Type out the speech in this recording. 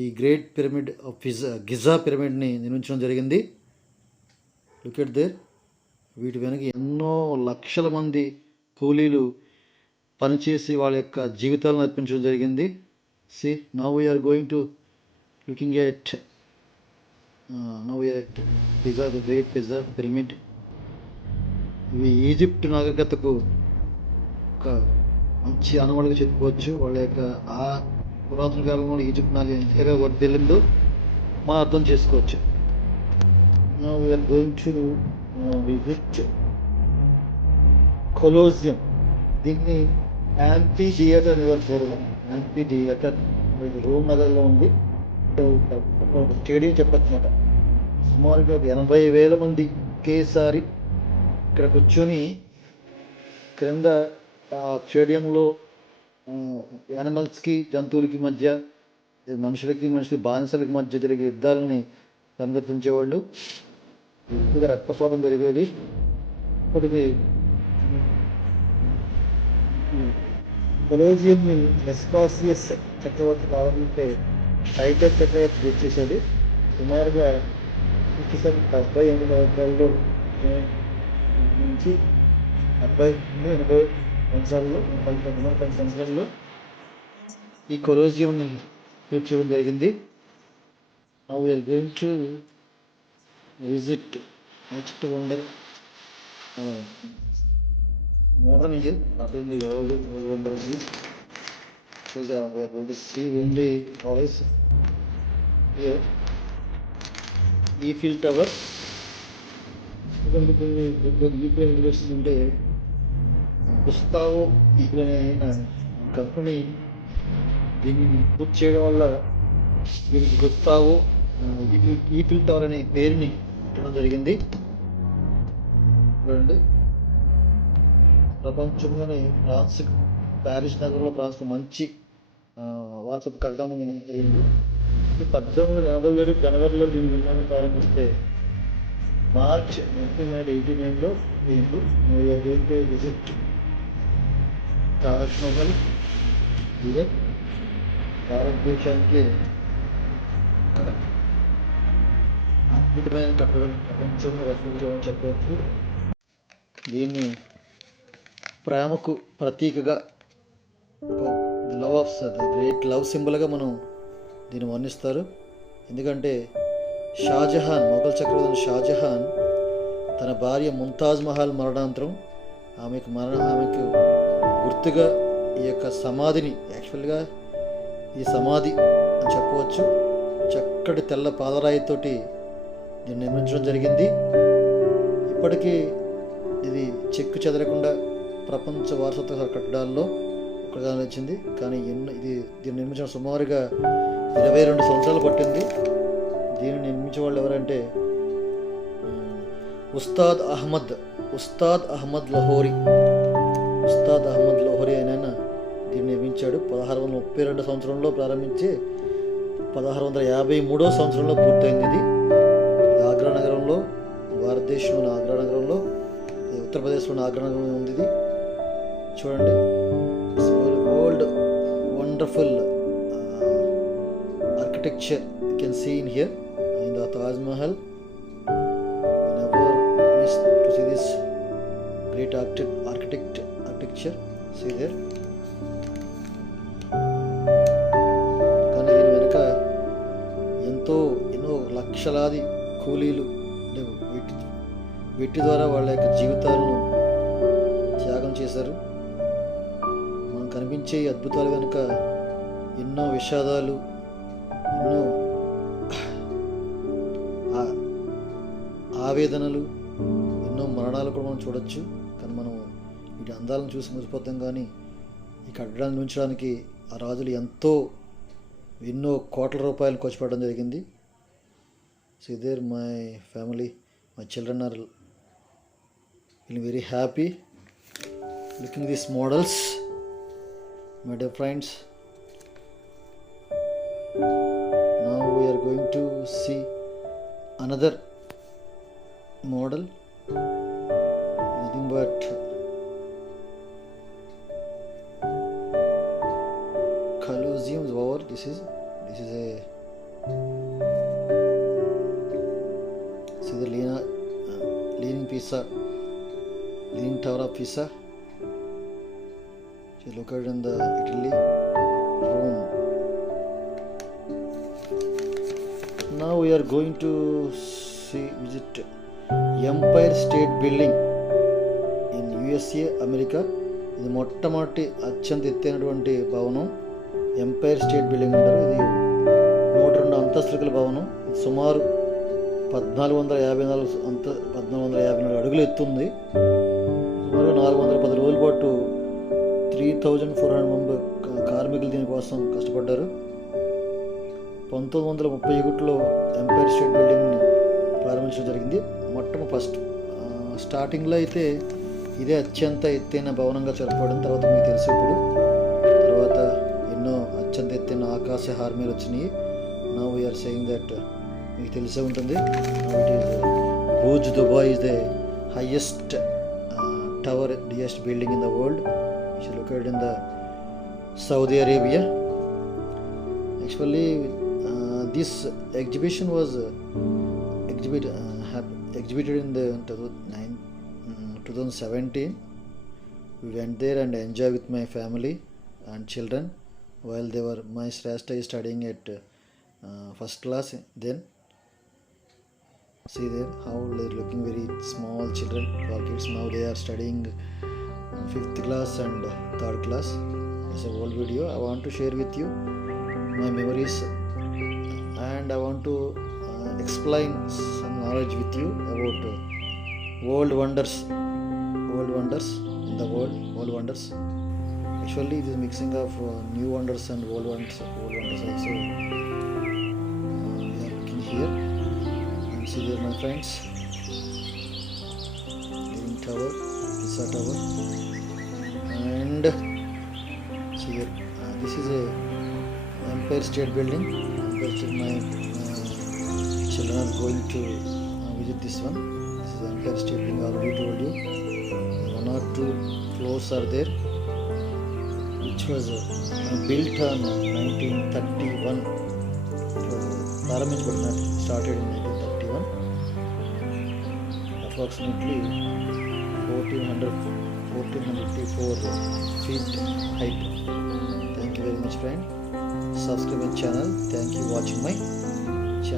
ఈ great pyramid of Giza పిరమిడ్ని నిర్మించడం జరిగింది. Look at there. వీటి వెనక ఎన్నో లక్షల మంది కూలీలు పనిచేసి వాళ్ళ యొక్క జీవితాలను అర్పించడం జరిగింది. See now we are going to looking at now we are Giza, the great Giza pyramid. ఇవి ఈజిప్ట్ నాగరికతకు ఒక మంచి అనుమతిగా చెప్పుకోవచ్చు. వాళ్ళ యొక్క ఆ పురాతన కాలంలో ఈజిప్ట్ నాగరికత వర్ధిల్లిందో మనం అర్థం చేసుకోవచ్చు. Now we are going to visit Colosseum. దీన్ని యాంఫీ థియేటర్ అని పేరు. యాంఫీ థియేటర్ రోమ్ నగర్లో ఉంది. స్టేడియం చెప్పన్నమాట. సుమారుగా 80,000 మంది ఒకేసారి ఇక్కడ కూర్చొని క్రింద స్టేడియంలో యానిమల్స్కి జంతువులకి మధ్య, మనుషులకి బానిసలకి మధ్య జరిగే యుద్ధాలని సందర్శించేవాళ్ళు. ఎక్కువగా రక్తపాతం జరిగేది. ఇప్పటికి కొలోసియంని వెస్పాసియస్ చక్రవర్తి కావాలంటే టైటస్ చక్రవర్తి గుర్తించేది. సుమారుగా 78 సంవత్సరాల్లో నుంచి 80 సంవత్సరాల్లో ఈ కొలోసియంని తీర్చడం జరిగింది. Now we are going to visit next wonder modern year. After the wonder so we are going to see only always here Eiffel Tower. University ఉంటే గుస్తావో అనే కంపెనీ దీన్ని పూర్తి చేయడం వల్ల దీనికి గుస్తావో ఈఫిల్ టవర్ అనే పేరుని పెట్టడం జరిగింది. చూడండి, ప్రపంచంలోనే ఫ్రాన్స్ ప్యారిస్ నగరంలో ఫ్రాన్స్కు మంచి వారసత్వ కట్టడం జరిగింది. 1887 జనవరిలో దీని నిర్మాణం ప్రారంభిస్తే మార్చ్ 1989లో దీంట్లో విజిట్ తాజ్మహల్. ఇదే భారతదేశానికి అద్భుతమైన కట్టడం, ప్రపంచంలో రచించమని చెప్పవచ్చు. దీన్ని ప్రేమకు ప్రతీకగా, గ్రేట్ లవ్ సింబల్గా మనం దీన్ని వర్ణిస్తారు. ఎందుకంటే షాజహాన్, మొఘల్ చక్రవర్తి షాజహాన్ తన భార్య ముంతాజ్ మహల్ మరణాంతరం ఆమెకు గుర్తుగా ఈ యొక్క సమాధిని, యాక్చువల్గా ఈ సమాధి అని చెప్పవచ్చు, చక్కటి తెల్ల పాలరాయితోటి దీన్ని నిర్మించడం జరిగింది. ఇప్పటికీ ఇది చెక్కు చెదరకుండా ప్రపంచ వారసత్వ కట్టడాల్లో ఒకటిగా నిలిచింది. కానీ దీన్ని నిర్మించడం సుమారుగా 22 సంవత్సరాలు పట్టింది. దీన్ని నిర్మించే వాళ్ళు ఎవరంటే ఉస్తాద్ అహ్మద్ లహోరీ ఆయన దీన్ని నిర్మించాడు. 1632 సంవత్సరంలో ప్రారంభించి 1653 సంవత్సరంలో పూర్తయింది. ఇది ఆగ్రా నగరంలో, భారతదేశంలోని ఆగ్రా నగరంలో, ఉత్తరప్రదేశ్లోని ఆగ్రా నగరంలో ఉంది. ఇది చూడండి, old wonderful architecture you can see in here in the Taj Mahal. You never miss to see this great architecture. See there. కానీ దీని వెనుక ఎన్నో లక్షలాది కూలీలు వీటి ద్వారా వాళ్ళ యొక్క జీవితాలను త్యాగం చేశారు. మనం కనిపించే అద్భుతాల వెనుక ఎన్నో విషాదాలు, ఎన్నో ఆవేదనలు, ఎన్నో మరణాలు కూడా మనం చూడొచ్చు. కానీ మనం వీటి అందాలను చూసి మురిసిపోతాం. కానీ ఈ కట్టడాన్ని నిర్మించడానికి ఆ రాజులు ఎన్నో కోట్ల రూపాయలు ఖర్చు పెట్టడం జరిగింది. So there my family, my children are feeling very happy looking these models, my dear friends. Now we are going to see another model, nothing but Colosseum over. This is a See the Leaning Pisa, Leaning Tower of Pisa. She located in the Italy, Rome. Now we are going to visit Empire State Building in USA, America. ఇది మొట్టమొదటి అత్యంత ఎత్తైనటువంటి భవనం umpire state building అంటారు. ఇది 102 అంతస్తుల భవనం. ఇది సుమారు 1454 అడుగులు ఎత్తుంది. సుమారు 410 రోజుల పాటు 3400 మంది కార్మికులు దీనికోసం కష్టపడ్డారు. 1931లో ఎంపైర్ స్టేట్ బిల్డింగ్ని ప్రారంభించడం జరిగింది. ఫస్ట్ స్టార్టింగ్లో అయితే ఇదే అత్యంత ఎత్తైన భవనంగా చెప్పబడింది. తర్వాత మీకు తెలుసు ఇప్పుడు తర్వాత ఎన్నో అత్యంత ఎత్తైన ఆకాశ హార్మీలు వచ్చినాయి. నౌ వీఆర్ సేయింగ్ దట్ మీకు తెలిసే ఉంటుంది. It is Burj Dubai is the highest tower highest building in the world. It is located in the Saudi Arabia. Actually this exhibition was exhibited in the 2017. We went there and enjoyed with my family and children while my Shrestha is studying at first class. Then see there how they're looking very small children, kids. Now they are studying 5th class and 3rd class. It's a old video. I want to share with you my memories and I want to explain some knowledge with you about world wonders in the world. Actually it is mixing of new wonders and old wonders also. We are looking here and see there my friends, Leaning Tower, Pisa Tower, and see here this is a Empire State Building. My children are going to visit this one. This is Empire State Building. I already told you 1 or 2 floors are there, which was built on 1931. Started in 1931. Approximately 1454 feet height. Thank you very much, friend. Subscribe my channel. Thank you for watching my